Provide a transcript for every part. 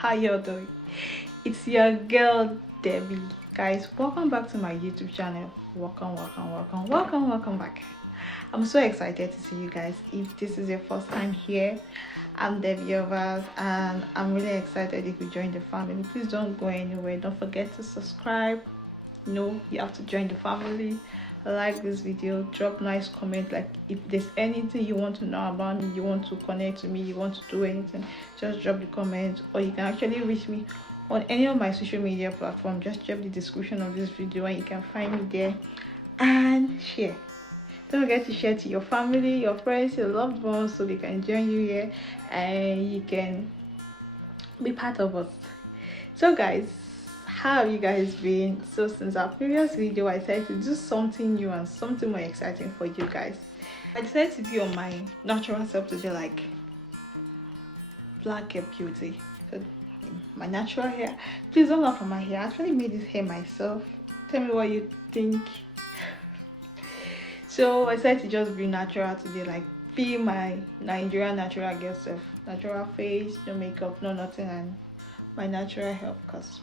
How y'all doing? It's your girl Debbie. Guys, welcome back to my YouTube channel. Welcome back. I'm so excited to see you guys. If this is your first time here, I'm Debbie Overs and I'm really excited if you join the family. Please don't go anywhere. Don't forget to subscribe. No, you have to join the family. Like this video, drop nice comment. Like if there's anything you want to know about me, you want to connect to me, you want to do anything, just drop the comment. Or you can actually reach me on any of my social media platforms. Just drop the description of this video and you can find me there. And share. Don't forget to share to your family, your friends, your loved ones, so they can join you here and you can be part of us. So guys, how have you guys been? So since our previous video, I decided to do something new and something more exciting for you guys. I decided to be on my natural self today, like black hair beauty. So my natural hair. Please don't laugh at my hair. I actually made this hair myself. Tell me what you think. So I decided to just be natural today, like be my Nigerian natural girl self. Natural face, no makeup, no nothing, and my natural hair, of course.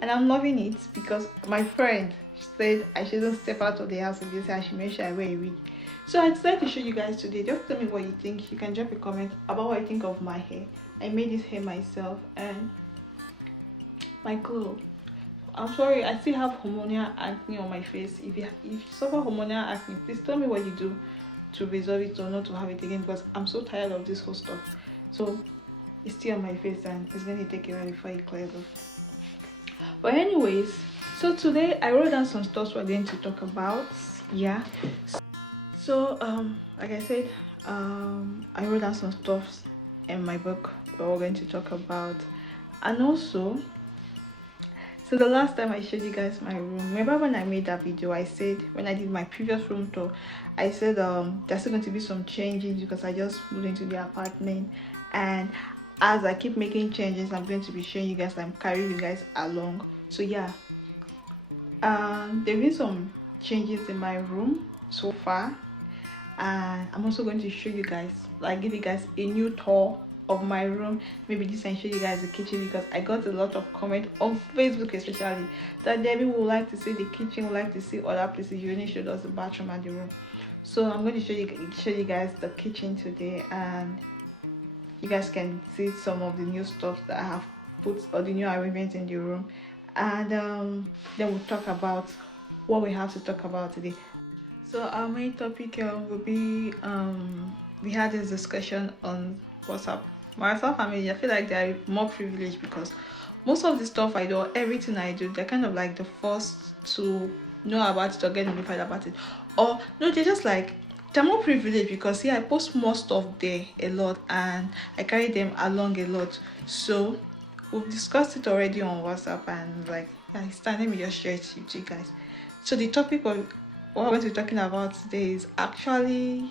And I'm loving it because my friend said I shouldn't step out of the house with this hair. She made sure I wear a wig. So I decided to show you guys today. Just tell me what you think. You can drop a comment about what you think of my hair. I made this hair myself and my glow. I'm sorry, I still have hormonal acne on my face. If you suffer hormonal acne, please tell me what you do to resolve it or not to have it again, because I'm so tired of this whole stuff. So it's still on my face and it's going to take a while before it clears off. But anyways, so today I wrote down some stuff we're going to talk about. Yeah, so like I said, I wrote down some stuff in my book that we're going to talk about. And also, so the last time I showed you guys my room, remember when I made that video, I said when I did my previous room tour, I said there's still going to be some changes because I just moved into the apartment, and as I keep making changes, I'm going to be showing you guys, I'm carrying you guys along. So yeah, there've been some changes in my room so far, and I'm also going to show you guys, like give you guys a new tour of my room. Maybe this time show you guys the kitchen, because I got a lot of comment on Facebook especially that Debbie would like to see the kitchen, would like to see other places. You only showed us the bathroom and the room. So I'm going to show you guys the kitchen today, and you guys can see some of the new stuff that I have put, or the new arrangements in the room. And then we'll talk about what we have to talk about today. So our main topic will be we had this discussion on WhatsApp. Myself, family, I feel like they're more privileged because most of the stuff I do, everything I do, they're kind of like the first to know about it or get notified about it. Or no, they're just like, they're more privileged because I post more stuff there a lot and I carry them along a lot. So we've discussed it already on WhatsApp, and like, yeah, it's time. Let me just share it with you guys. So the topic of what we're going to be talking about today is actually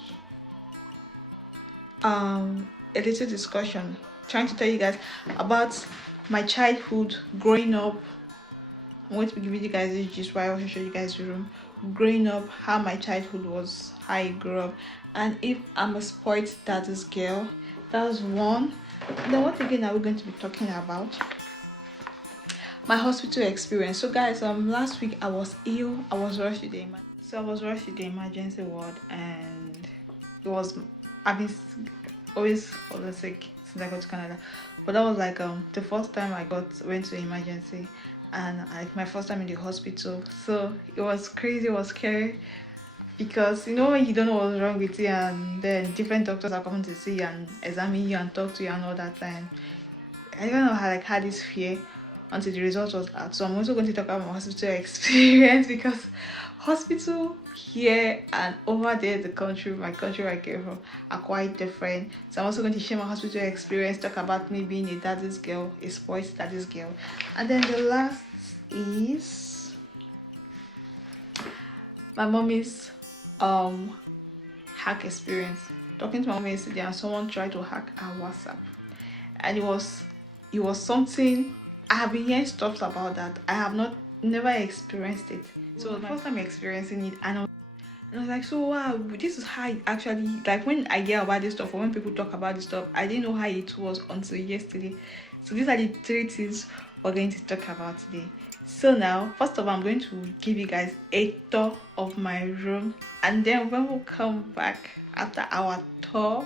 a little discussion, trying to tell you guys about my childhood growing up. I'm going to be giving you guys this gist while I also show you guys the room. Growing up, how my childhood was, how I grew up, and if I'm a spoiled status girl. That's one. Then what again are we going to be talking about? My hospital experience. So guys, last week I was ill. I was rushed to the emergency ward, and it was, I've been always falling sick since I got to Canada, but that was like the first time I went to emergency, and like my first time in the hospital. So it was crazy, it was scary, because you know when you don't know what's wrong with you, and then different doctors are coming to see you and examine you and talk to you and all that time. I don't know how I had this fear until the result was out. So I'm also going to talk about my hospital experience, because hospital here and over there, my country where I came from, are quite different. So I'm also going to share my hospital experience, talk about me being a daddy's girl, a spoiled daddy's girl. And then the last is my mommy's hack experience. Talking to my mom yesterday, and someone tried to hack our WhatsApp, and it was something. I have been hearing stuff about that. I have never experienced it. So the first time experiencing it, and I was like, so wow, this is how it actually, like when I hear about this stuff or when people talk about this stuff, I didn't know how it was until yesterday. So these are the three things we're going to talk about today. So now, first of all, I'm going to give you guys a tour of my room, and then when we come back after our tour,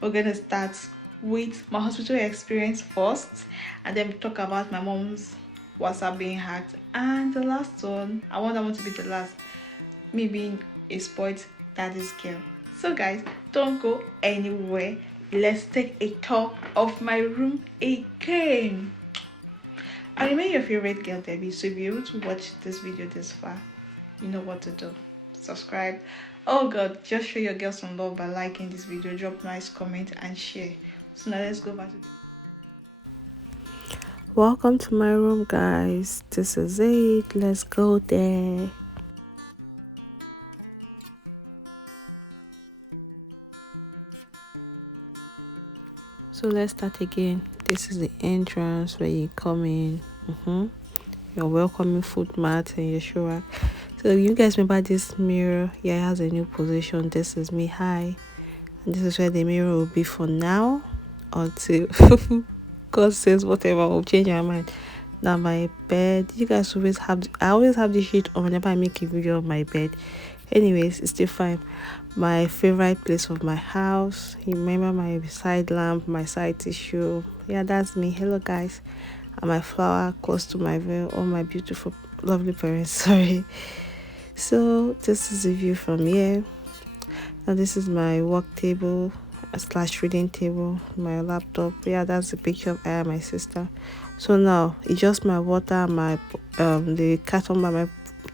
we're going to start with my hospital experience first, and then we talk about my mom's WhatsApp being hacked, and the last one, I want that one to be the last, me being a spoiled daddy's girl. So guys, don't go anywhere. Let's take a tour of my room again. I remain your favorite girl, Debbie. So if you're able to watch this video this far, you know what to do. Subscribe. Oh god, just show your girl some love by liking this video, drop nice comment and share. So now let's go back to Welcome to my room, guys. This is it. Let's go there. So let's start again. This is the entrance where you come in. Your welcoming footmat and your show rack. So you guys remember this mirror? Yeah, it has a new position. This is me. Hi. And this is where the mirror will be for now until God says whatever will change your mind. Now my bed. You guys always have. I always have this shit on whenever I make a video of my bed. Anyways, it's still fine. My favorite place of my house. You remember my side lamp, my side tissue. Yeah, that's me. Hello guys. And my flower close to my veil. All my beautiful, lovely parents. Sorry. So this is a view from here. Now this is my work table / reading table, my laptop. Yeah, that's the picture of I and my sister. So now it's just my water, my the carton by my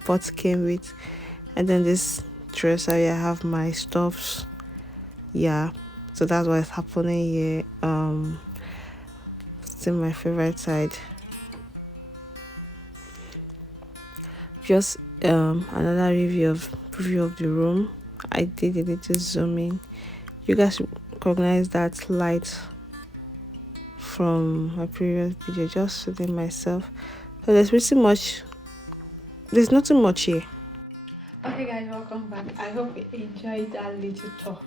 pot came with, and then this dresser. I have my stuffs. Yeah, so that's what's happening here. Still my favorite side. Just another preview of the room. I did a little zoom in. You guys recognize that light from my previous video, just soothing myself. So there's nothing much here. Okay guys, welcome back. I hope you enjoyed that little tour.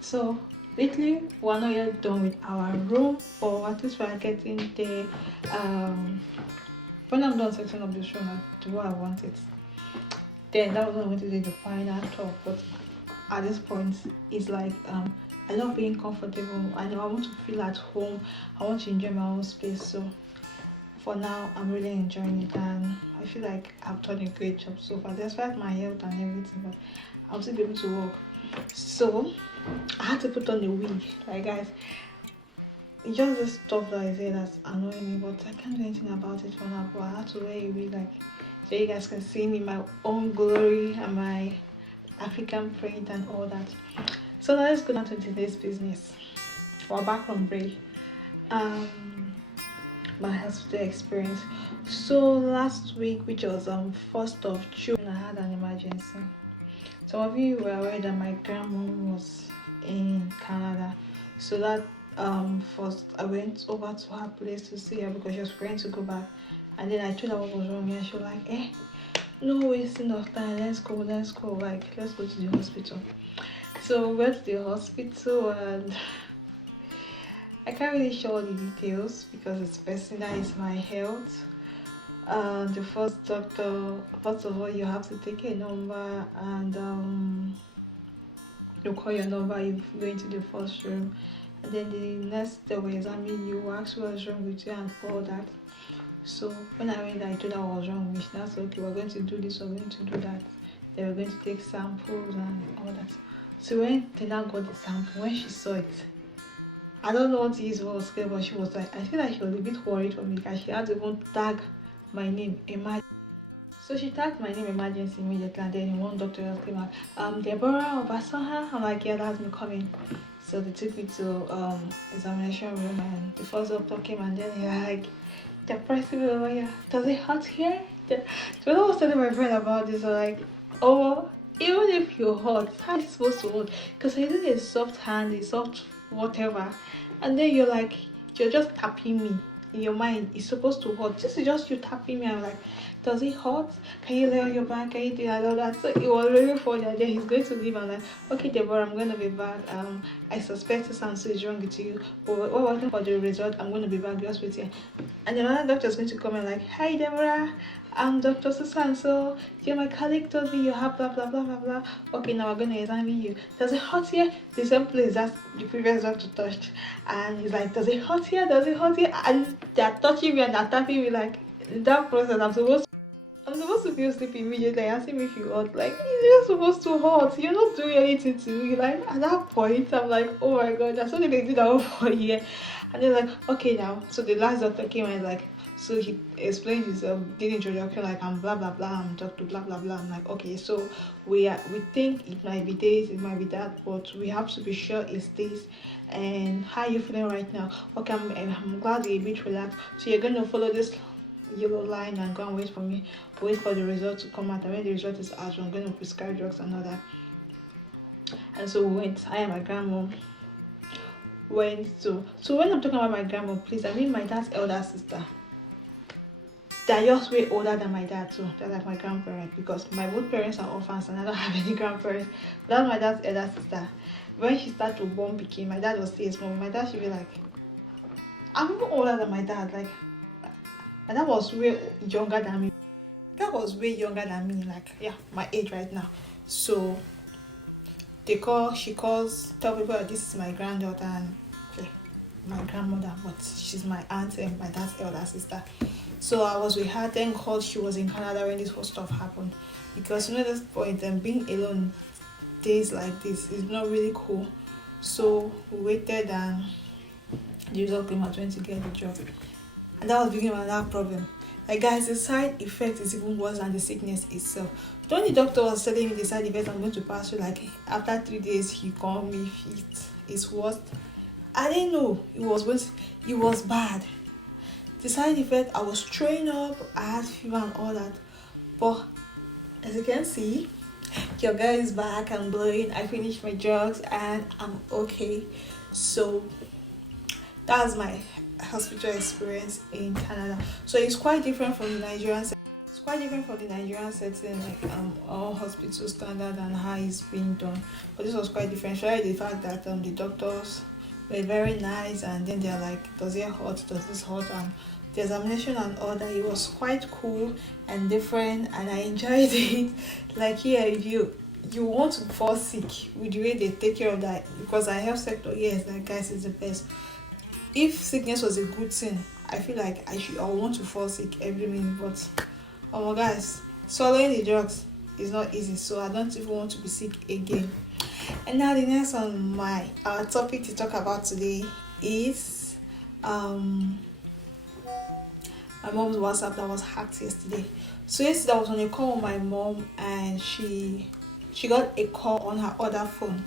So lately we're not yet done with our room, or at least we're getting there. When I'm done setting up this room, I do what I want it. Then that was when I went to do the final tour. But at this point, it's like I love being comfortable. I know I want to feel at home. I want to enjoy my own space. So for now, I'm really enjoying it, and I feel like I've done a great job so far, despite my health and everything. But I'm still able to work. So I had to put on a wig. Like guys, it's just this stuff that is here that's annoying me, but I can't do anything about it for now. But I had to wear a wig, like, so you guys can see me, my own glory and my African print and all that. So now let's go down to today's business. We're back from break. My hospital experience. So last week, which was 1st of June, I had an emergency. Some of you were aware that my grandma was in Canada. So that first I went over to her place to see her because she was going to go back. And then I told her what was wrong, and she was like, no wasting of time, let's go, like, let's go to the hospital. So we went to the hospital, and I can't really show all the details because it's personal, it's my health. The first doctor, first of all, you have to take a number, and you call your number if you go into the first room, and then the next they will examine you, ask what's wrong with you and all that. So when I went there, I told her what was wrong with me. She now said, okay, we're going to do this, we're going to do that. They were going to take samples and all that. So when they now got the sample, when she saw it, I don't know what to use for scale, but she was like, I feel like she was a bit worried for me because she had to even tag my name, emergency. So she tagged my name, emergency, immediately, and then one doctor else came out, Deborah Obasoha. I'm like, yeah, that's me coming. So they took me to examination room, and the first doctor came, and then they were like, they're pressing me over here. Does it hurt here? So when I was telling my friend about this, I was like, oh, even if you're hot, how is it supposed to work? Because you're using a soft hand, a soft whatever, and then you're like, you're just tapping me. in your mind it's supposed to hurt. This is just you tapping me. I'm like, does it hurt? Can you lay on your back? Can you do that? All that. So it was really funny. And then he's going to leave. I'm like, okay, Deborah, I'm gonna be back. I suspect something is wrong with you, but we're waiting for the result. I'm gonna be back. Just wait here. And then another doctor is going to come and like, hi Deborah, I'm Dr. Susan. So my colleague told me you have blah blah blah blah blah. Okay, now we're gonna examine you. Does it hurt here? The same place that the previous doctor touched. And he's like, does it hurt here? Does it hurt here? And they're touching me and they're tapping me like in that process. I'm supposed to feel sleepy immediately, asking me if you hurt. Like, you're supposed to hurt. You're not doing anything to me. Like, at that point, I'm like, oh my god, that's what they did that for a year. And they're like, okay now. So the last doctor came and like, so he explained his did introduction like I'm blah blah blah, I'm Dr. blah blah blah. I'm like, okay, so we think it might be this, it might be that, but we have to be sure it's this. And how are you feeling right now? Okay, I'm glad you're a bit relaxed. So you're gonna follow this yellow line and go and wait for me, wait for the result to come out, and when the result is out, I'm going to prescribe drugs and all that. And so we went. I and my grandma went to. So when I'm talking about my grandma, please, I mean my dad's elder sister. They're just way older than my dad too. They're like my grandparents, because my both parents are orphans and I don't have any grandparents. That's my dad's elder sister. When she started to born Pikin, my dad was still small. My dad should be like, I'm even older than my dad. Like, my dad was way younger than me. My dad was way younger than me, like, yeah, my age right now. So she calls, tell people that this is my granddaughter and yeah, my grandmother, but she's my aunt and my dad's elder sister. So I was with her. Thank God she was in Canada when this whole stuff happened, because at this point, being alone days like this is not really cool. So we waited and the result came out, went to get the job. And that was becoming another problem. Like, guys, the side effect is even worse than the sickness itself. When the doctor was telling me the side effect I'm going to pass through, like after 3 days he called me it's worse. I didn't know it was bad. The side effect, I was throwing up, I had fever and all that. But as you can see, your guy is back, I'm blowing, I finished my drugs and I'm okay. So that's my hospital experience in Canada. So it's quite different from the Nigerian setting. It's quite different from the Nigerian setting, like all hospital standard and how it's being done. But this was quite different. Especially the fact that the doctors were very nice, and then they're like, does it hurt? Does this hurt? And the examination and all that, it was quite cool and different, and I enjoyed it. Like here, if you want to fall sick with the way they take care of that, because our health sector, yes, that guys is the best. If sickness was a good thing, I feel like I want to fall sick every minute, but oh my guys, swallowing the drugs is not easy, so I don't even want to be sick again. And now the next on our topic to talk about today is my mom's WhatsApp that was hacked yesterday. So yesterday I was on a call with my mom, and she got a call on her other phone,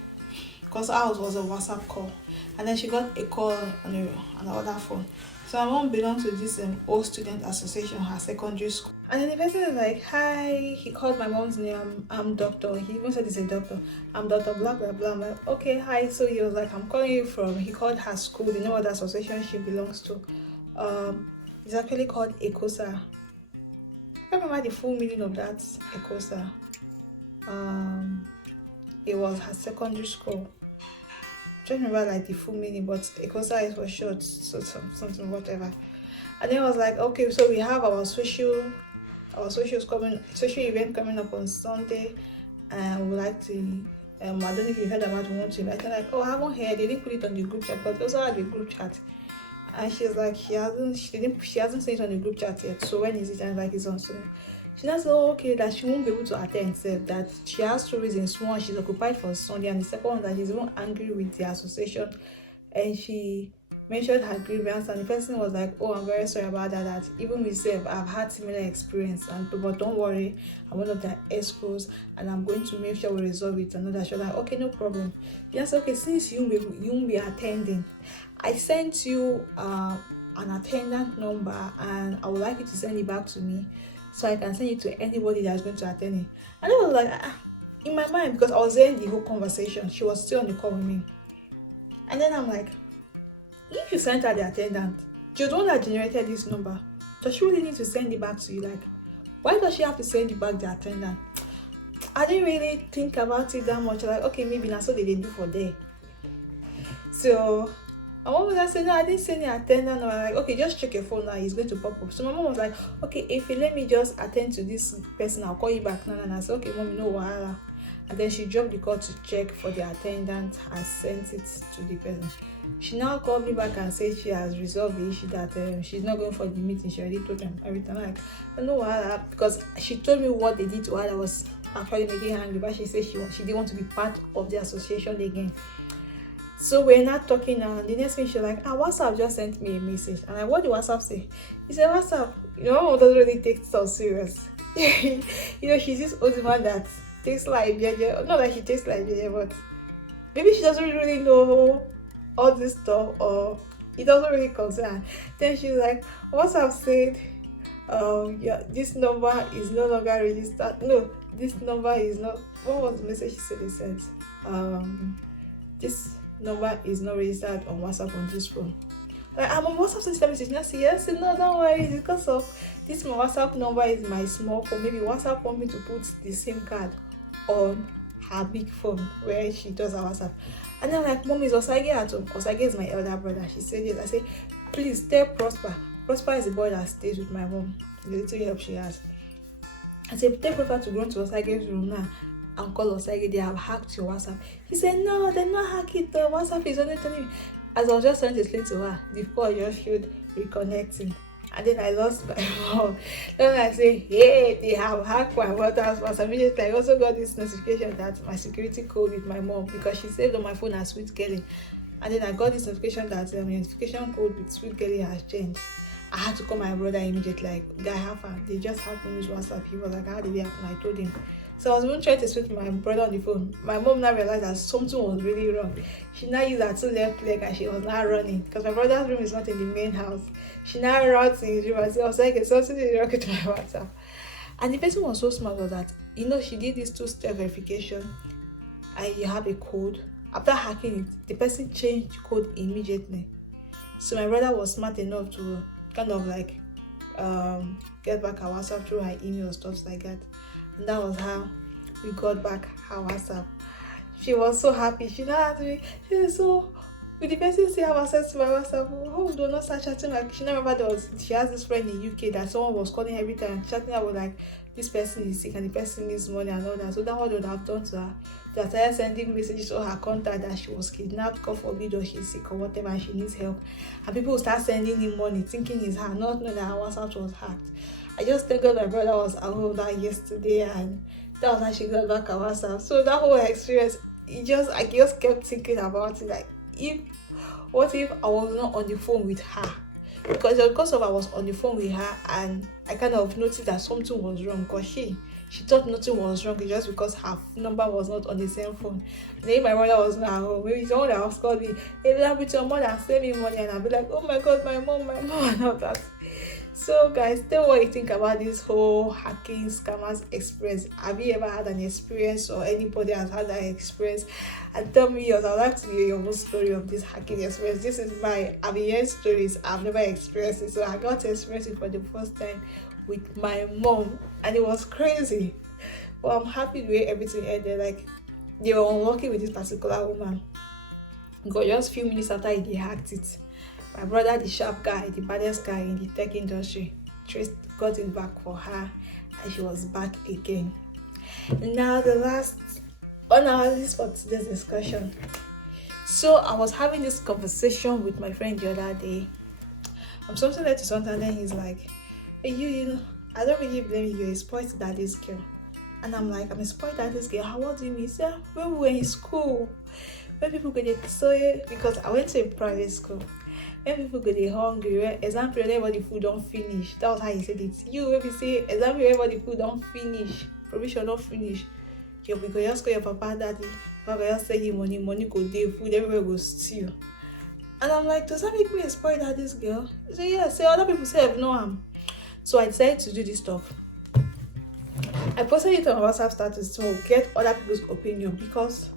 because ours was a WhatsApp call, and then she got a call on the other phone. So my mom belongs to this old student association, her secondary school. And then the person is like, hi, he called my mom's name, I'm doctor. He even said he's a doctor. I'm Dr. blah blah blah. I'm like, okay, hi. So he was like, I'm calling you from, he called her school, the name of the association she belongs to. It's actually called ECOSA. I can't remember the full meaning of that ECOSA. It was her secondary school. I don't remember like the full meaning, but ECOSA is for short, so something whatever. And then I was like, okay, so we have our social event coming up on Sunday, and we'd like to I don't know if you heard about it, we want to invite her. Like, oh, I haven't heard, they didn't put it on the group chat, but we also had a group chat. And she's like, she hasn't seen it on the group chat yet. So when is it? And like, it's on soon. She said, oh, okay, that she won't be able to attend, said that she has two reasons. One, she's occupied for Sunday, and the second one, that she's even angry with the association. And she mentioned her grievance, and the person was like, oh, I'm very sorry about that even myself, I've had similar experience, but don't worry, I'm one of the escorts, and I'm going to make sure we resolve it. And that she was like, okay, no problem. Yes, okay, since you won't be attending, I sent you an attendant number, and I would like you to send it back to me so I can send it to anybody that's going to attend it. And I was like, in my mind, because I was hearing the whole conversation, she was still on the call with me. And then I'm like, if you sent her the attendant, You're the one that generated this number. Does she really need to send it back to you? Like, why does she have to send you back the attendant? I didn't really think about it that much. Like, okay, maybe that's what they do for there. So my mom was like, saying, no, I didn't send the attendant. No, I'm like, okay, just check your phone now. He's going to pop up. So my mom was like, okay, if you let me just attend to this person, I'll call you back. No, I said, okay, mom, no wahala. And then she dropped the call to check for the attendant and sent it to the person. She now called me back and said she has resolved the issue, that she's not going for the meeting. She already told them everything. Like, no wahala, because she told me what they did to her that was actually making her angry, but she said she didn't want to be part of the association again. So we're not talking now, and the next thing she's like, WhatsApp just sent me a message. And like, what did WhatsApp say? He said, WhatsApp, mom doesn't really take stuff serious. She's this old woman that takes like jeje. Not like she takes like jeje, but maybe she doesn't really know all this stuff, or it doesn't really concern her. Then she's like, WhatsApp said, this number is no longer registered. No, this number is not. What was the message she said? It said, this number is not registered on WhatsApp on this phone. Like, I'm on WhatsApp since message. And I say, yes, no, don't worry, it's because of this. My WhatsApp number is my small phone. Maybe WhatsApp want me to put the SIM card on her big phone where she does her WhatsApp. And then I'm like, mom, is Osage at home? Osage is my elder brother. She said yes. I said, please tell Prosper. Prosper is the boy that stays with my mom, the little help she has. I said, tell Prosper to go to Osage's room now and call Osage. They have hacked your WhatsApp. He said, no, they're not hacked it. The WhatsApp is only telling me. As I was just trying to explain to her, the call just showed reconnecting. And then I lost my mom. Then I say, hey, they have hacked my mother's WhatsApp. Immediately, I also got this notification that my security code with my mom, because she saved on my phone as Sweet Kelly. And then I got this notification that the notification code with Sweet Kelly has changed. I had to call my brother immediately, like, guy, have fun. They just hacked me with WhatsApp. He was like, how did it happen? I told him. So I was even trying to speak to my brother on the phone. My mom now realized that something was really wrong. She now used her two left leg and she was now running, because my brother's room is not in the main house. She now runs in his room and said, I was like, something is wrong with my WhatsApp. And the person was so smart was that, she did this two-step verification and you have a code. After hacking it, the person changed the code immediately. So my brother was smart enough to kind of like get back her WhatsApp through her email, stuff like that. And that was how we got back her WhatsApp. She was so happy. She now asked me, she said, so will the person still have access to my WhatsApp? Oh, do not start chatting. Like, she now remember she has this friend in UK that someone was calling every time, chatting her with like, this person is sick and the person needs money and all that. So that what they would have done to her. They started sending messages to her contact that she was kidnapped, God forbid, or she's sick or whatever, and she needs help. And people will start sending him money, thinking it's her, not knowing that her WhatsApp was hacked. I just thank God my brother was at home that yesterday, and that was how she got back her WhatsApp. So that whole experience, I just kept thinking about it, like, what if I was not on the phone with her? Because I was on the phone with her, and I kind of noticed that something was wrong, because she thought nothing was wrong just because her number was not on the same phone. And then my mother was not at home, maybe someone that was called me, hey, that with your mother, send me money, and I'll be like, oh my God, my mom, and all that. So guys, tell me what you think about this whole hacking scammers experience. Have you ever had an experience, or anybody has had that experience? And tell me yours. I'd like to hear your whole story of this hacking experience. This is I've been hearing stories, I've never experienced it. So I got to experience it for the first time with my mom, and it was crazy. But I'm happy the way everything ended. Like, they were unlucky with this particular woman. Got just a few minutes after they hacked it, my brother, the sharp guy, the baddest guy in the tech industry, got it back for her, and she was back again. Now the last on our list for today's discussion. So I was having this conversation with my friend the other day. I'm something like to something, and then he's like, hey, I don't really blame you, you're a spoiled daddy's girl. And I'm like, I'm a spoiled daddy's girl. How old do you mean? He said, when we were in school, when people get it, so because I went to a private school. When people get hungry, when exam period, everybody food don't finish. That was how he said it. You, when we say exam period, everybody food don't finish, provision don't finish. You go just call your papa, daddy, papa just say him money go day, food everywhere go steal. And I'm like, does that make me a spoiled daddy's girl? He said, yeah. Say other people say no harm. So I decided to do this stuff. I posted it on WhatsApp status to get other people's opinion, because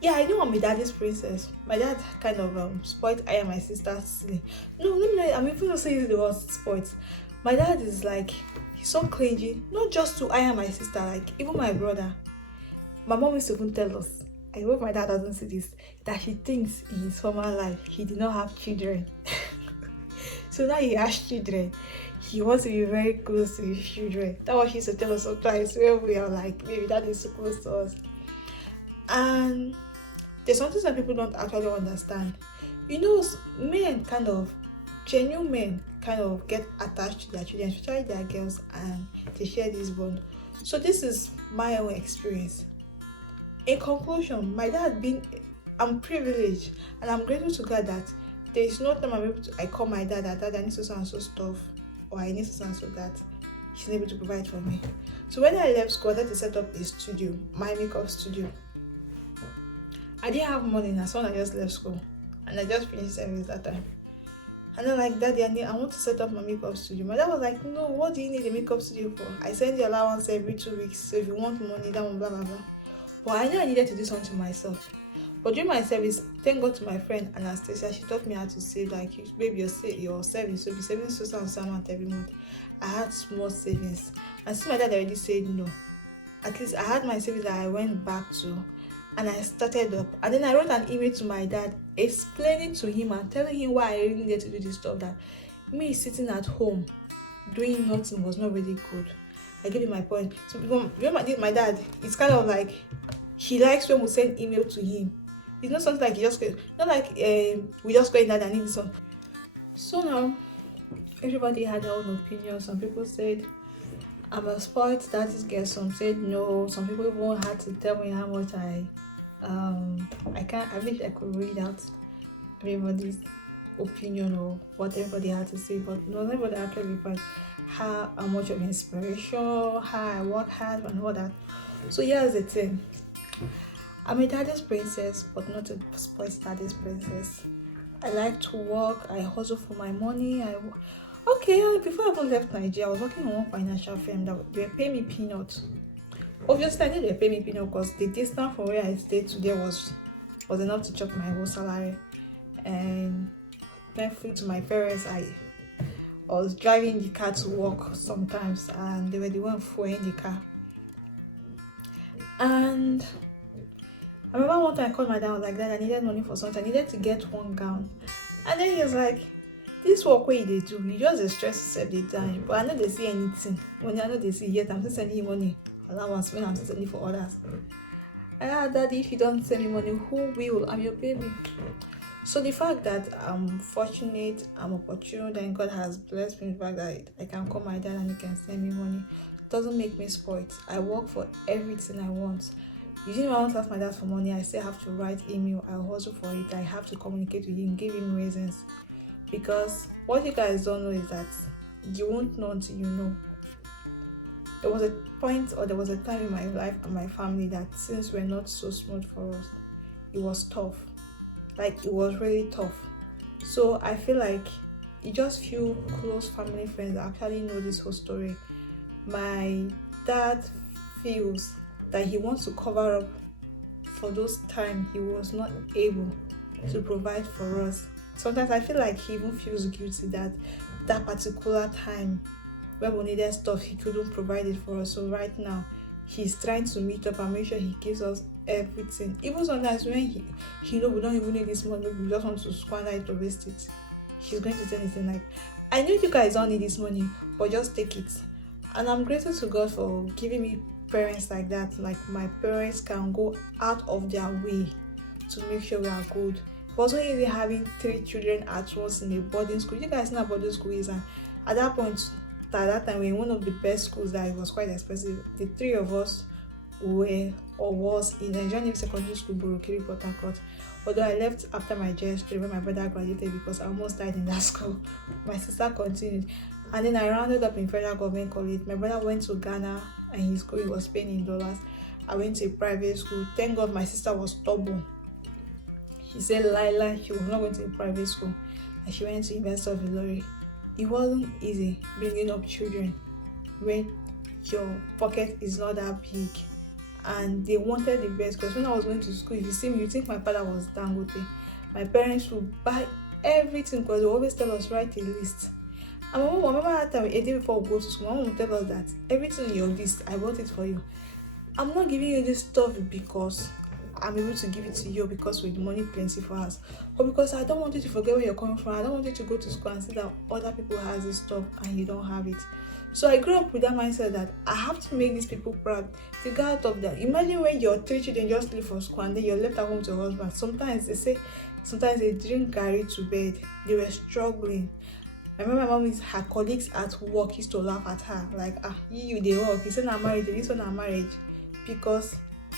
Yeah, I know I'm a daddy's princess. My dad kind of spoiled I and my sister silly. No, let me know, I'm even not saying the word spoiled. My dad is like, he's so clingy, not just to I and my sister, like even my brother. My mom used to even tell us, I hope my dad doesn't see this, that he thinks in his former life he did not have children. So now he has children. He wants to be very close to his children. That's what he used to tell us sometimes when we are like, maybe that is so close to us. And there's something that people don't actually understand. You know, men kind of, genuine men kind of get attached to their children, especially their girls, and they share this bond. So this is my own experience. In conclusion, my dad being, I'm privileged and I'm grateful to God that there is no time I'm able to, I call my dad that dad I need so and so stuff, or I need so and so that he's able to provide for me. So when I left school, I had to set up a studio, my makeup studio. I didn't have money as soon as I just left school, and I just finished service that time. And then like daddy, I want to set up my makeup studio. My dad was like, no, what do you need a makeup studio for? I send you allowance every 2 weeks, so if you want money, that one, blah blah blah. But I knew I needed to do something myself. But during my service, thank God to my friend Anastasia, she taught me how to save, like, baby, your savings, so be saving so and so amount every month. I had small savings. And since my dad already said no, at least I had my savings that I went back to, and I started up. And then I wrote an email to my dad explaining to him and telling him why I really needed to do this stuff, that me sitting at home doing nothing was not really good. I gave him my point. So my dad, it's kind of like he likes when we send email to him. It's not something like he just not like we just go in that and need this one. So now everybody had their own opinion. Some people said I'm a spoiled daddy's girl. Some said no. Some people even had to tell me how much I can't. I wish I could read out everybody's opinion or what everybody had to say, but not everybody actually replied how much of inspiration, how I work hard and all that. So here's the thing. I'm a daddy's princess, but not a spoiled daddy's princess. I like to work. I hustle for my money. Before I even left Nigeria, I was working on one financial firm that they were paying me peanuts. Obviously, I knew they were paying me peanuts because the distance from where I stayed to there was enough to chop my whole salary. And thankfully to my parents, I was driving the car to work sometimes, and they were the one fueling the car. And I remember one time I called my dad, I was like, Dad, I needed money for something. I needed to get one gown. And then he was like, this work where they do, you just stress yourself the time. But I know they see anything. When I know they see yet, I'm still sending you money. Allowance when I'm still sending for others. Daddy, if you don't send me money, who will? I'm your baby. So the fact that I'm fortunate, I'm opportune, and God has blessed me with the fact that I can call my dad and he can send me money doesn't make me spoiled. I work for everything I want. Usually when I want to ask my dad for money, I still have to write email, I hustle for it, I have to communicate with him, give him reasons. Because what you guys don't know is that you won't know until you know. There was a point, or there was a time in my life and my family that since we're not so smooth for us, it was tough. Like, it was really tough. So I feel like it just few close family friends that actually know this whole story. My dad feels that he wants to cover up for those times he was not able to provide for us. Sometimes I feel like he even feels guilty that that particular time when we needed stuff, he couldn't provide it for us. So right now, he's trying to meet up and make sure he gives us everything. Even sometimes when he know we don't even need this money, we just want to squander it or waste it, he's going to say anything like, I know you guys don't need this money, but just take it. And I'm grateful to God for giving me parents like that. Like, my parents can go out of their way to make sure we are good. It wasn't easy having 3 children at once in a boarding school. You guys know boarding school is, and at that point, at that time, we were in one of the best schools that it was quite expensive. The 3 of us was in Nigerian secondary school, Burukiri, Port Harcourt. Although I left after my JS3 when my brother graduated because I almost died in that school. My sister continued. And then I rounded up in Federal Government College. My brother went to Ghana and his school was paying in dollars. I went to a private school. Thank God my sister was stubborn. She said Lila, she was not going to a private school. And she went to University of Ilori. It wasn't easy bringing up children when your pocket is not that big and they wanted the best. Because when I was going to school, if you see me, you think my father was Dangote. My parents would buy everything because they always tell us write a list. And my mom, remember that time, a day before we go to school, my mom would tell us that everything in your list, I bought it for you. I'm not giving you this stuff because I'm able to give it to you because with money plenty for us, or because I don't want you to forget where you're coming from. I don't want you to go to school and see that other people has this stuff and you don't have it. So I grew up with that mindset that I have to make these people proud to get out of that. Imagine when your 3 children just leave for school and then you're left at home with your husband. Sometimes they drink garri to bed. They were struggling. I remember my mom, her colleagues at work used to laugh at her like, you they work. You said I'm married, this one I'm married, because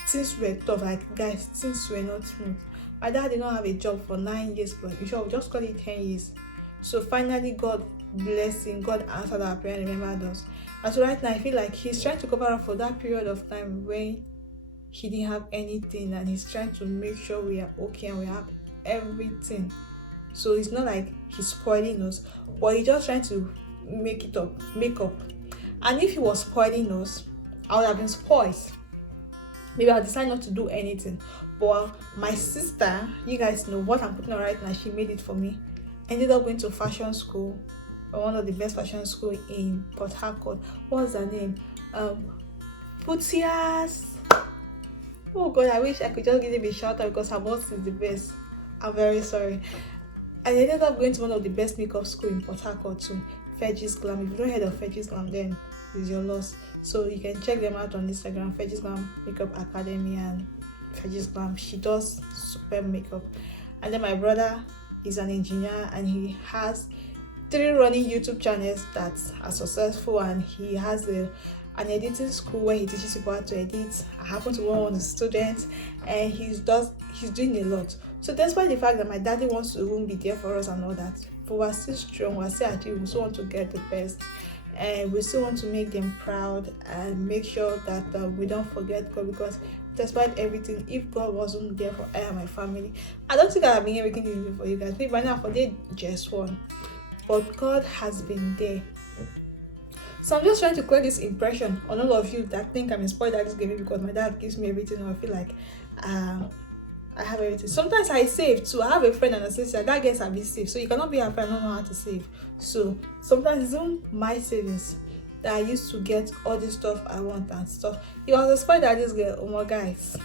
things were tough. Like guys, things were not smooth. My dad did not have a job for 9 years, but you should just call it 10 years. So finally, God blessed him. God answered our prayer and remembered us. And so right now, I feel like he's trying to cover up for that period of time when he didn't have anything, and he's trying to make sure we are okay and we have everything. So it's not like he's spoiling us, but he's just trying to make up. And if he was spoiling us, I would have been spoiled. Maybe I'll decide not to do anything. But my sister, you guys know what I'm putting on right now, she made it for me. Ended up going to fashion school, one of the best fashion school in Port Harcourt. What's her name? Putias. Oh God, I wish I could just give him a shout out because her boss is the best. I'm very sorry. I ended up going to one of the best makeup school in Port Harcourt too, Fedgy's Glam. If you don't heard of Fedgy's Glam, then it's your loss. So you can check them out on Instagram, Fedgy's Glam Makeup Academy and Fedgy's Glam. She does superb makeup. And then my brother is an engineer and he has 3 running YouTube channels that are successful, and he has an editing school where he teaches people how to edit. I happen to be one of the students, and he's doing a lot. So despite the fact that my daddy wants to even be there for us and all that, but we're still strong, we're still active, we still want to get the best, and we still want to make them proud and make sure that we don't forget God, because despite everything, if God wasn't there for I and my family, I don't think I'd have been here making this video for you guys. Maybe by now for day just one, but God has been there. So I'm just trying to clear this impression on all of you that think I'm spoiled at this game because my dad gives me everything, or I feel like I have everything. Sometimes I save too. I have a friend and a sister that gets a bit safe, so you cannot be a friend and don't know how to save. So sometimes it's even my savings that I used to get all this stuff I want and stuff. It was a spoiled at this girl. Oh my guys.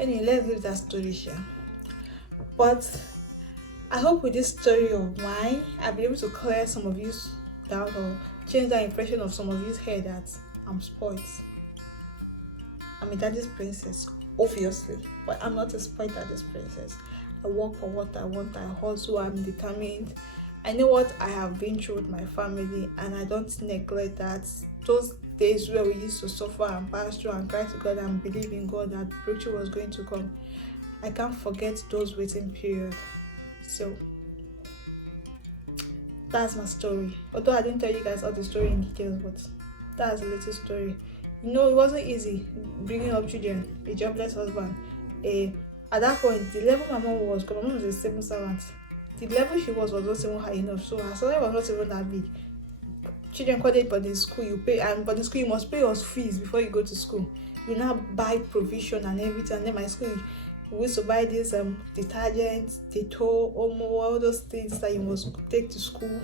Anyway, let's leave that story here. But I hope with this story of mine, I'll be able to clear some of you's doubt or change that impression of some of you's head that I'm spoiled. I'm a daddy's princess, obviously, but I'm not a spoiled daddy's princess. I work for what I want, I hustle, I'm determined. I know what I have been through with my family, and I don't neglect that. Those days where we used to suffer and pass through and cry to God and believe in God that breakthrough was going to come, I can't forget those waiting periods. So that's my story. Although I didn't tell you guys all the story in details, but that's a little story. You know, it wasn't easy bringing up children, a jobless husband. At that point, the level my mom was, because my mom was a civil servant, the level she was not even high enough. So her salary was not even that big. Children called it boarding school, you pay, and boarding school you must pay us fees before you go to school. You now buy provision and everything. And then my school, we used to buy these detergents, Dettol, Omo, all those things that you must take to school.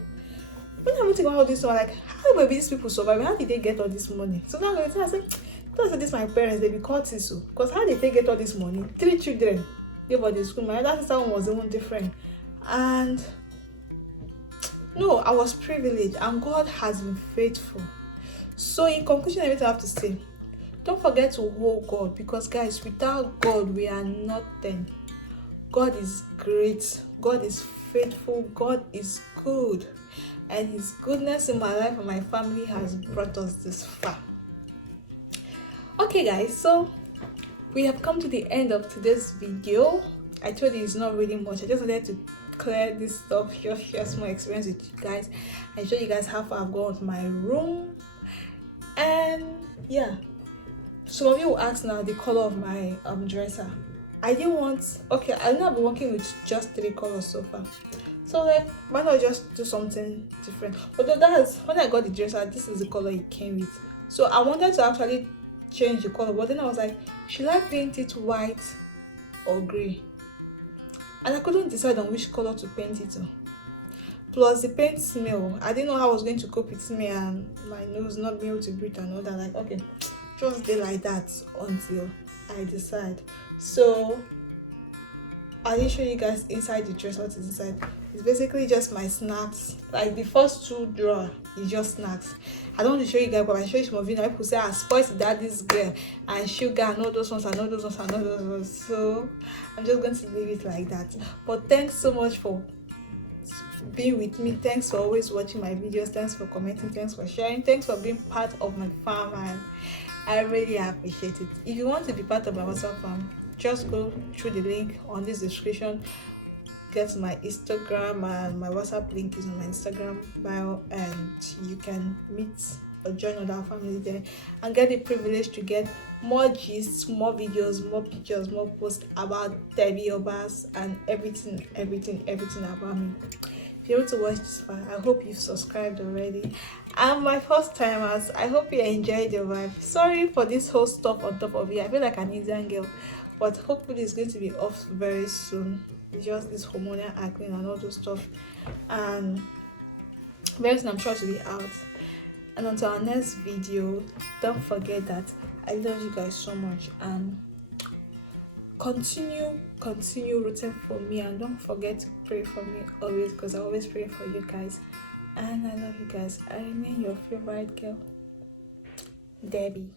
When I'm thinking about all this, I'm like, how will these people survive? How did they get all this money? So now I say, because this my parents, they be caught this, because how did they get all this money? 3 children, they were the school. My other sister one was even different, and no, I was privileged, and God has been faithful. So in conclusion, everything I have to say, don't forget to hold God, because guys, without God, we are nothing. God is great. God is faithful. God is good. And his goodness in my life and my family has brought us this far. Okay guys, so we have come to the end of today's video. I told you it's not really much. I just wanted to clear this stuff, just share small experience with you guys and show you guys how far I've gone with my room. And yeah, some of you will ask now the color of my dresser. I didn't want, okay, I've not been working with just 3 colors so far. So like, why not just do something different? Although that's when I got the dresser, this is the color it came with. So I wanted to actually change the color. But then I was like, should I paint it white or gray? And I couldn't decide on which color to paint it to. Plus the paint smell, I didn't know how I was going to cope with smell and my nose not being able to breathe and all that. Like, okay, just stay like that until I decide. So I didn't show you guys inside the dress what is inside. It's basically just my snacks. Like the first two drawer is just snacks. I don't want to show you guys, but I show you some video. People say I spoiled daddy's girl and sugar and all those ones and all those ones and all those ones. So I'm just going to leave it like that. But thanks so much for being with me. Thanks for always watching my videos. Thanks for commenting. Thanks for sharing. Thanks for being part of my farm, and I really appreciate it. If you want to be part of my WhatsApp farm, just go through the link on this description. Get my Instagram, and my WhatsApp link is on my Instagram bio, and you can meet or join other family there and get the privilege to get more gists, more videos, more pictures, more posts about Debbie Obas and everything about me. If you're able to watch this far, I hope you've subscribed already. And my first timers, I hope you enjoyed the vibe. Sorry for this whole stuff on top of it. I feel like an Indian girl, but hopefully it's going to be off very soon. It's just this hormonal acne and all those stuff, and very soon I'm sure to be out. And until our next video, don't forget that I love you guys so much, and continue rooting for me, and don't forget to pray for me always, because I always pray for you guys, and I love you guys. I remain your favorite girl, Debbie.